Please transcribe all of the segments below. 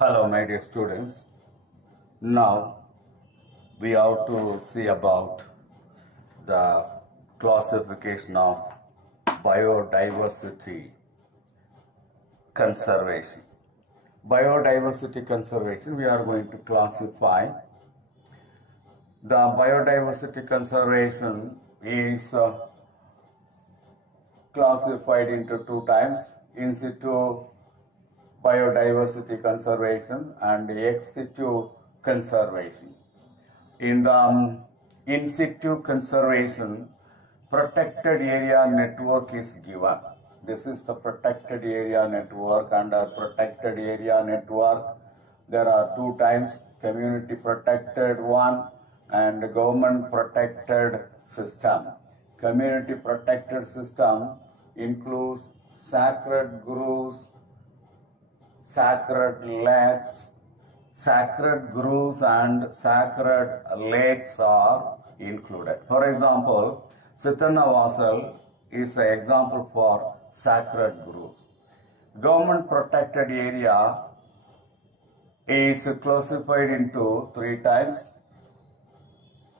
Hello, my dear students. Now we have to see about the classification of biodiversity conservation. Biodiversity conservation, we are going to classify. The biodiversity conservation is classified into two types: in situ biodiversity conservation and ex situ conservation. In the in situ conservation, protected area network is given. This is the protected area network. Under protected area network, there are two types: community protected one and government protected system. Community protected system includes sacred groves, sacred lakes, sacred groves and sacred lakes are included. For example, Sitanavasal is an example for sacred groves. Government protected area is classified into three types: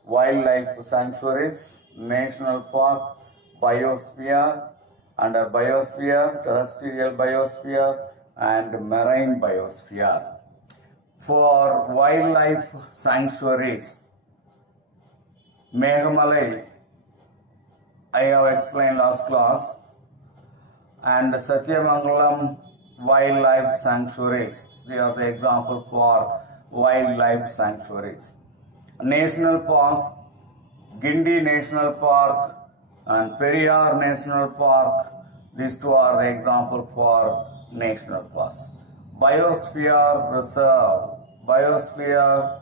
wildlife sanctuaries, national park, biosphere. Under biosphere, terrestrial biosphere and marine biosphere. For wildlife sanctuaries, Meghamalai, I have explained last class, and Satyamangalam wildlife sanctuaries, they are the example for wildlife sanctuaries. National parks, Gindi National Park and Periyar National Park, these two are the example for national parks. Biosphere reserve, biosphere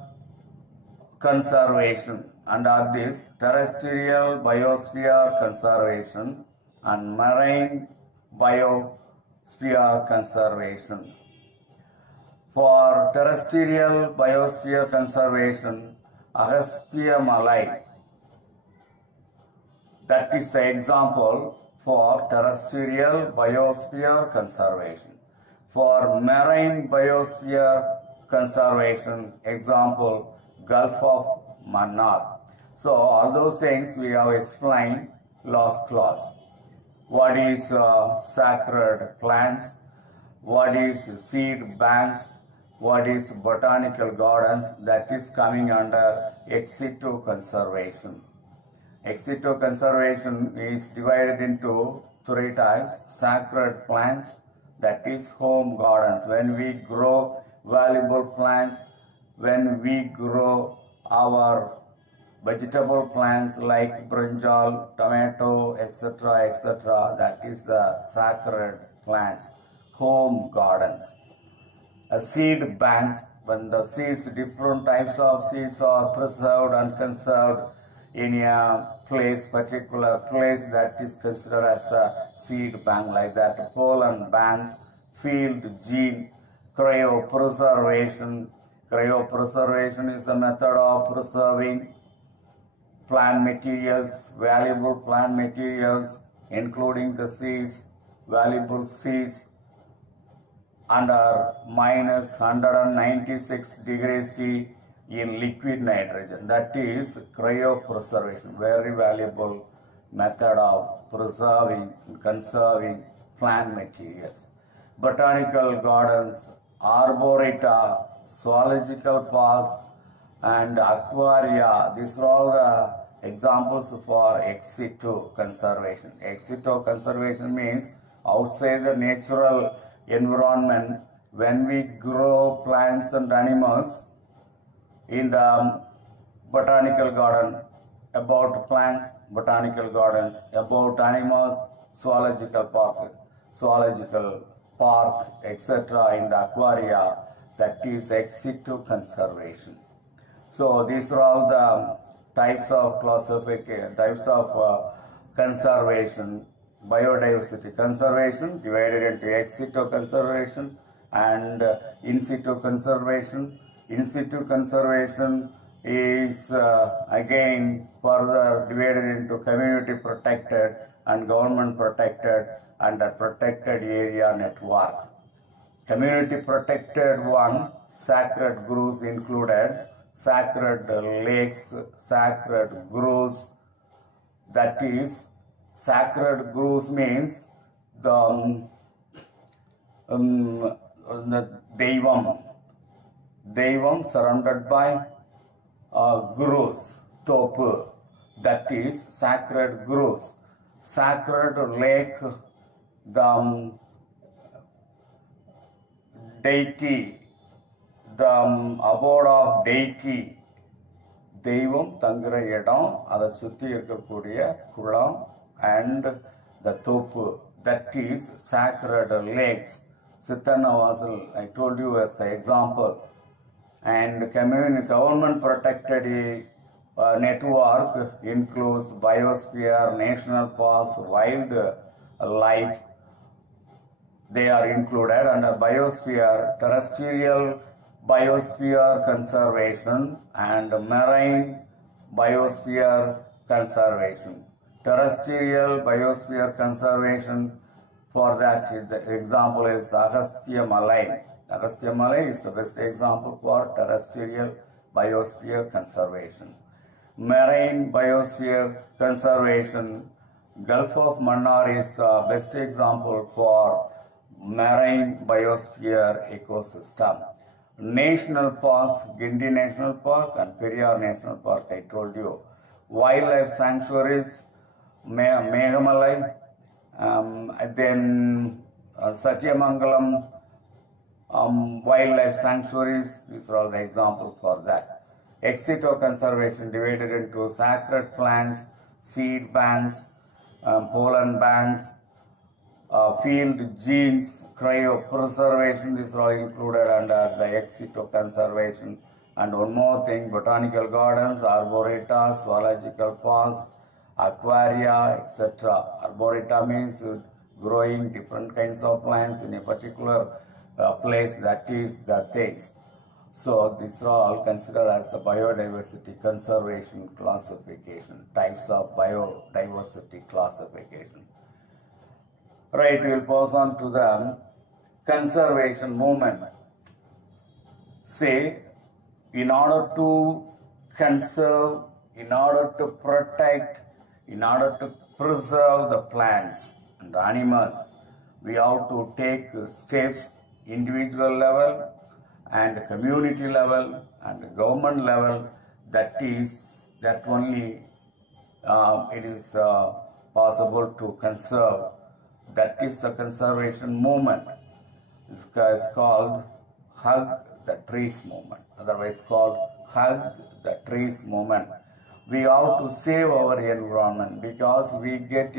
conservation, under this terrestrial biosphere conservation and marine biosphere conservation. For terrestrial biosphere conservation, Agastya Malai, that is the example for terrestrial biosphere conservation. For marine biosphere conservation, example, Gulf of Mannar. So all those things we have explained last class. What is sacred plants, what is seed banks, what is botanical gardens, that is coming under ex situ conservation. Ex situ conservation is divided into three types: sacred plants, that is home gardens. When we grow valuable plants, when we grow our vegetable plants like brinjal, tomato, etc., that is the sacred plants, home gardens. Seed banks, when the seeds, different types of seeds are preserved and conserved in a place, particular place, that is considered as the seed bank, like that. Pollen banks, field gene, cryopreservation. Cryopreservation is a method of preserving plant materials, valuable plant materials, including the seeds, valuable seeds, under minus 196 degrees C in liquid nitrogen. That is cryopreservation, very valuable method of preserving, conserving plant materials. Botanical gardens, arboreta, zoological parks and aquaria, these are all the examples for ex situ conservation. Ex situ conservation means outside the natural environment. When we grow plants and animals in the botanical garden, about plants, botanical gardens; about animals, zoological park, etc. in the aquaria, that is ex situ conservation. So these are all the types of classification, types of conservation. Biodiversity conservation divided into ex situ conservation and in situ conservation. In situ conservation is again further divided into community protected and government protected and a protected area network. Community protected one, sacred groves included, sacred lakes, sacred groves. That is, sacred groves means the Devam surrounded by groves, topu. That is sacred groves. Sacred lake, the deity, the abode of deity, Devam Tangira Yedam, Ada Sutti Irukkudiya Kulam, and the Topu. That is sacred lakes. Sittanavasal, I told you as the example. And government protected network includes biosphere, national parks, wildlife. They are included under biosphere, terrestrial biosphere conservation and marine biosphere conservation. Terrestrial biosphere conservation, for that the example is Agastya Malai. Agastya Malai is the best example for terrestrial biosphere conservation. Marine biosphere conservation, Gulf of Mannar is the best example for marine biosphere ecosystem. National parks, Gindi National Park and Periyar National Park, I told you. Wildlife sanctuaries, Meghamalai, then Satyamangalam wildlife sanctuaries, these are all the examples for that. Ex-situ conservation divided into sacred plants, seed banks, pollen banks, field genes, cryopreservation, these are all included under the ex-situ conservation. And one more thing, botanical gardens, arboreta, zoological parks, aquaria, etc. Arboreta means growing different kinds of plants in a particular place, that is the things. So these are all considered as the biodiversity conservation classification, types of biodiversity classification. Right, we will pass on to the conservation movement. Say, in order to conserve, in order to protect, in order to preserve the plants and animals, we have to take steps, individual level and community level and government level. That only it is possible to conserve. That is the conservation movement. It's called Hug the Trees movement, otherwise called Hug the Trees movement. We have to save our environment, because we get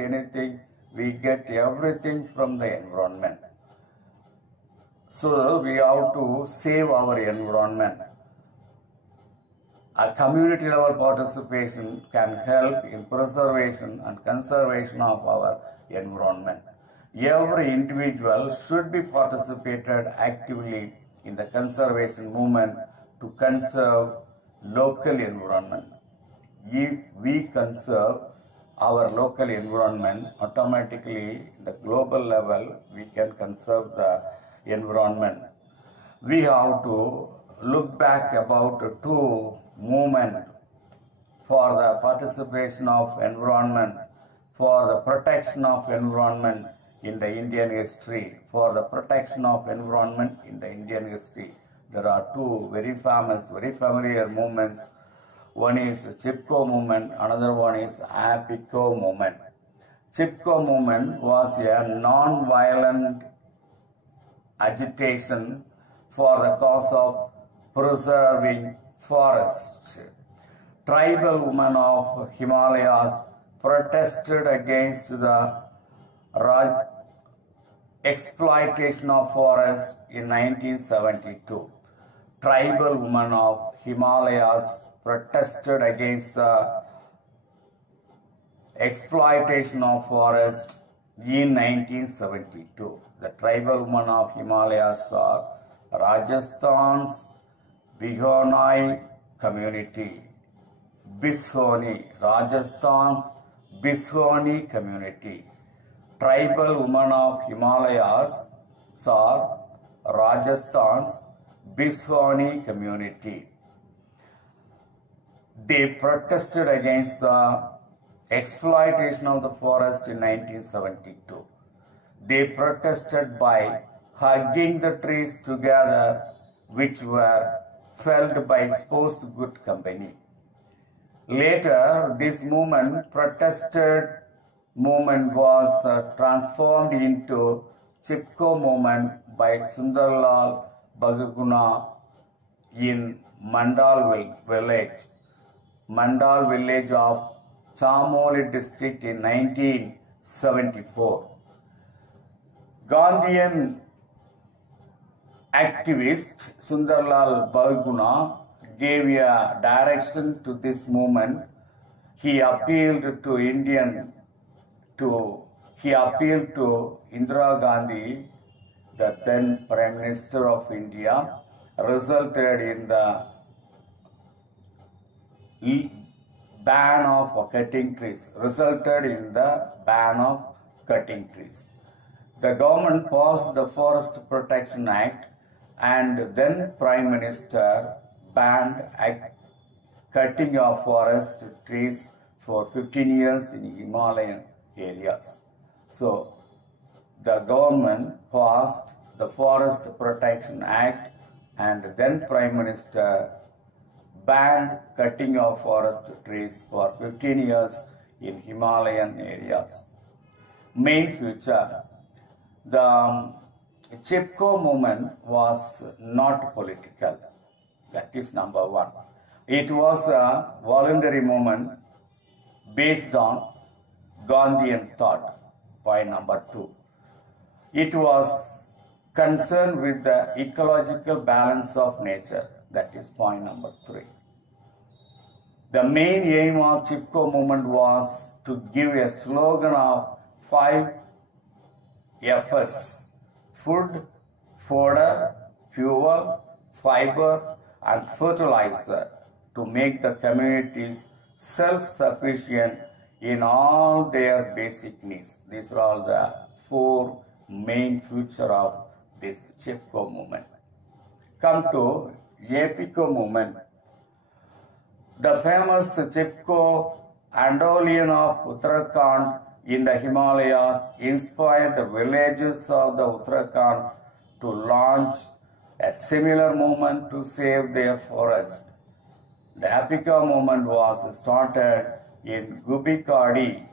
everything from the environment. So we have to save our environment. A community level participation can help in preservation and conservation of our environment. Every individual should be participated actively in the conservation movement to conserve local environment. If we conserve our local environment, automatically the global level we can conserve the environment. We have to look back about two movements for the participation of environment, for the protection of environment in the Indian history. For the protection of environment in the Indian history, there are two very famous, very familiar movements. One is Chipko movement, another one is APICO movement. Chipko movement was a non-violent agitation for the cause of preserving forests. Tribal women of Himalayas protested against the exploitation of forest in 1972. Tribal women of Himalayas protested against the exploitation of forest in 1972. The tribal women of Himalayas are Rajasthan's Bihonai community, Bishoni, Rajasthan's Bishoni community. Tribal women of Himalayas are Rajasthan's Bishoni community. They protested against the exploitation of the forest in 1972. They protested by hugging the trees together, which were felled by Sports Good Company. Later, this protested movement was transformed into Chipko movement by Sundarlal Baguguna in Mandal village of Chamoli district in 1974. Gandhian activist Sundarlal Baguguna gave a direction to this movement. He appealed to Indira Gandhi, the then Prime Minister of India, resulted in the ban of cutting trees. The government passed the Forest Protection Act, and then Prime Minister banned cutting of forest trees for 15 years in Himalayan areas. So, the government passed the Forest Protection Act, and then Prime Minister banned cutting of forest trees for 15 years in Himalayan areas. Main future. The Chipko movement was not political. That is number one. It was a voluntary movement based on Gandhian thought. Point number two. It was concerned with the ecological balance of nature. That is point number three. The main aim of Chipko movement was to give a slogan of 5 F's: food, fodder, fuel, fiber, and fertilizer, to make the communities self-sufficient in all their basic needs. These are all the 4 main features of this Chipko movement. Come to Epiko movement. The famous Chipko Andolian of Uttarakhand in the Himalayas inspired the villages of the Uttarakhand to launch a similar movement to save their forest. The Epiko movement was started in Gubi Gadi,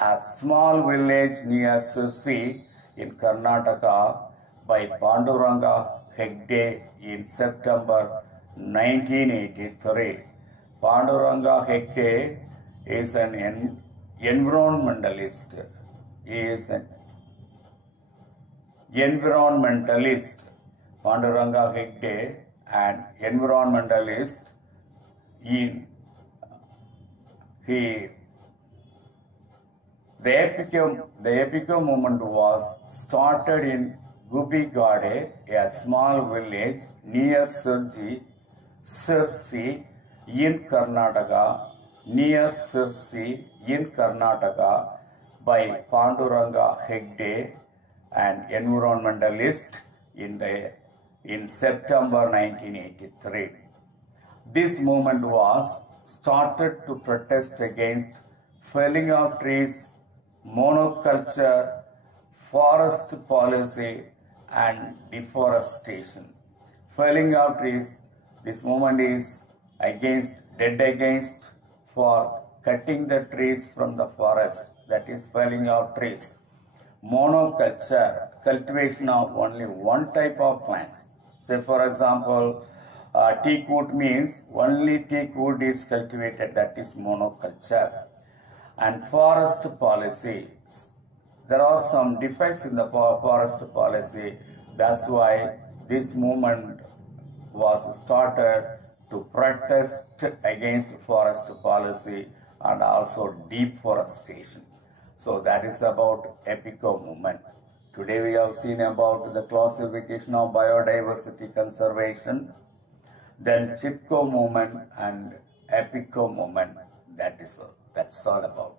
a small village near Sirsi in Karnataka, by Panduranga Hegde in September 1983. Panduranga Hegde is an environmentalist. He is an environmentalist. Panduranga Hegde, an environmentalist. The Epiko movement was started in Gubi Gade, a small village near Sirsi in Karnataka, by Panduranga Hegde, an environmentalist, in September 1983. This movement was started to protest against felling of trees, monoculture, forest policy, and deforestation. Felling of trees, this movement is dead against for cutting the trees from the forest, that is felling of trees. Monoculture, cultivation of only one type of plants. Say for example, teak wood means only teak wood is cultivated, that is monoculture. And forest policy, there are some defects in the forest policy. That's why this movement was started to protest against forest policy and also deforestation. So that is about Epiko movement. Today we have seen about the classification of biodiversity conservation, then Chipko movement and Epiko movement. That's all about.